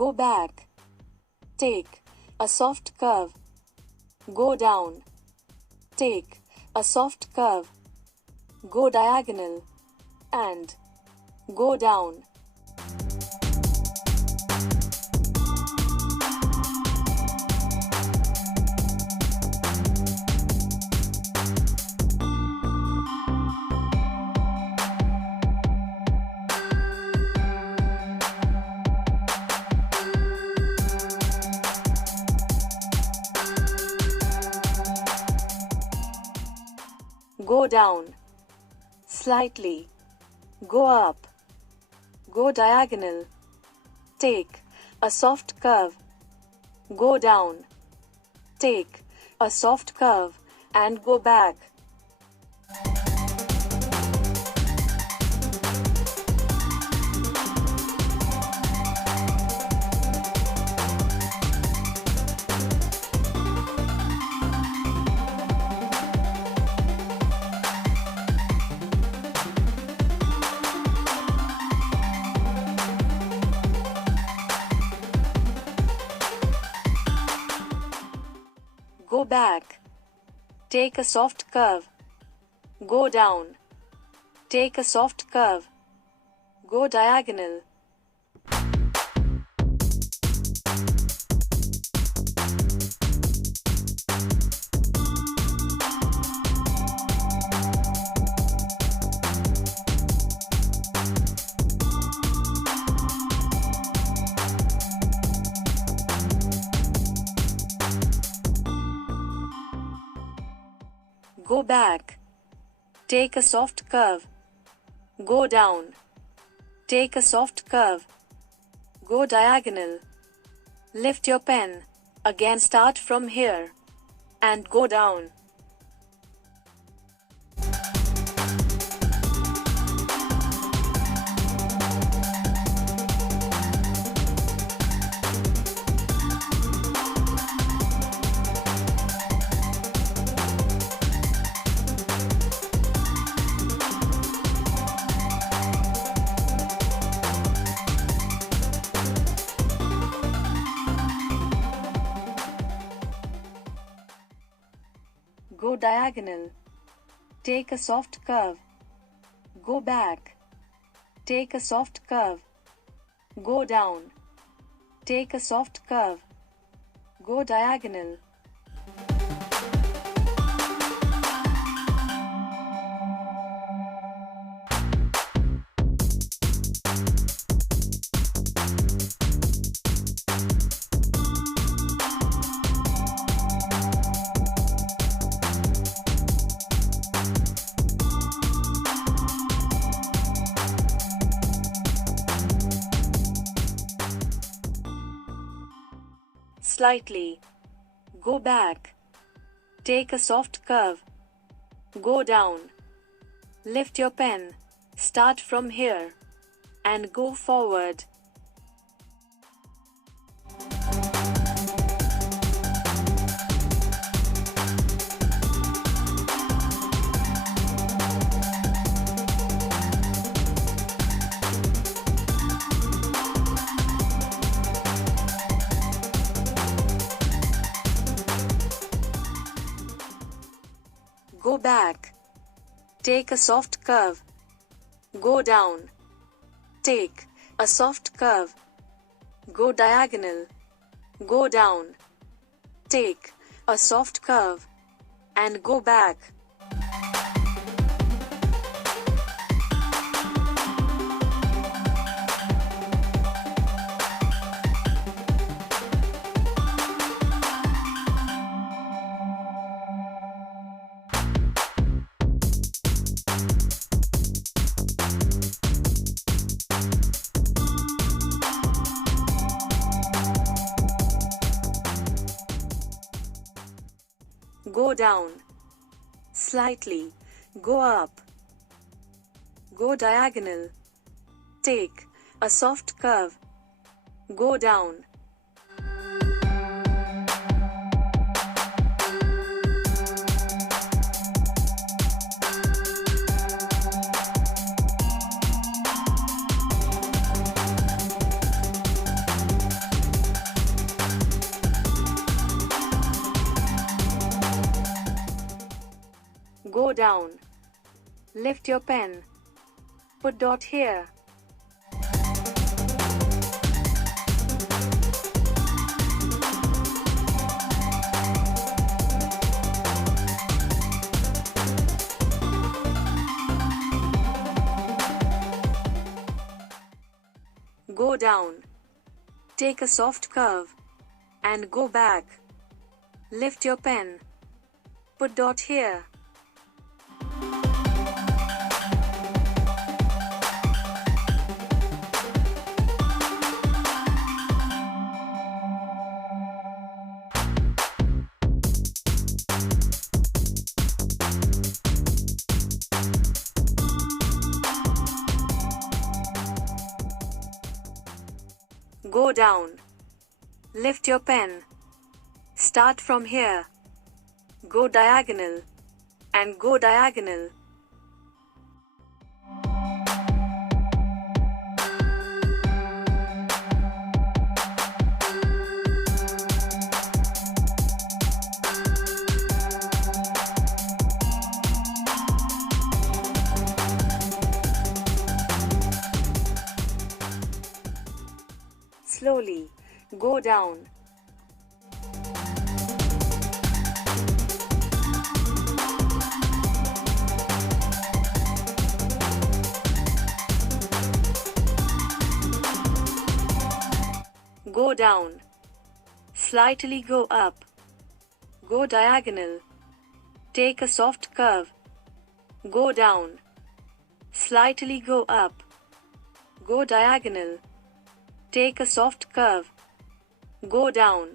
Go back. Take a soft curve. Go down. Take a soft curve. Go diagonal. And go down. Go down. Slightly. Go up. Go diagonal. Take a soft curve. Go down. Take a soft curve and go back. Go back. Take a soft curve. Go down. Take a soft curve. Go diagonal. Go back. Take a soft curve. Go down. Take a soft curve. Go diagonal. Lift your pen. Again start from here. And go down. Go diagonal. Take a soft curve. Go back. Take a soft curve. Go down. Take a soft curve. Go diagonal. Slightly. Go back. Take a soft curve. Go down. Lift your pen. Start from here. And go forward. Go back. Take a soft curve. Go down. Take a soft curve. Go diagonal. Go down. Take a soft curve. And go back. Go down. Slightly. Go up. Go diagonal. Take a soft curve. Go down. Go down. Lift your pen. Put dot here. Go down. Take a soft curve. And go back. Lift your pen. Put dot here. Go down. Lift your pen. Start from here. Go diagonal. And go diagonal. Slowly. Go down. Go down. Slightly go up. Go diagonal. Take a soft curve. Go down. Slightly go up. Go diagonal. Take a soft curve. Go down.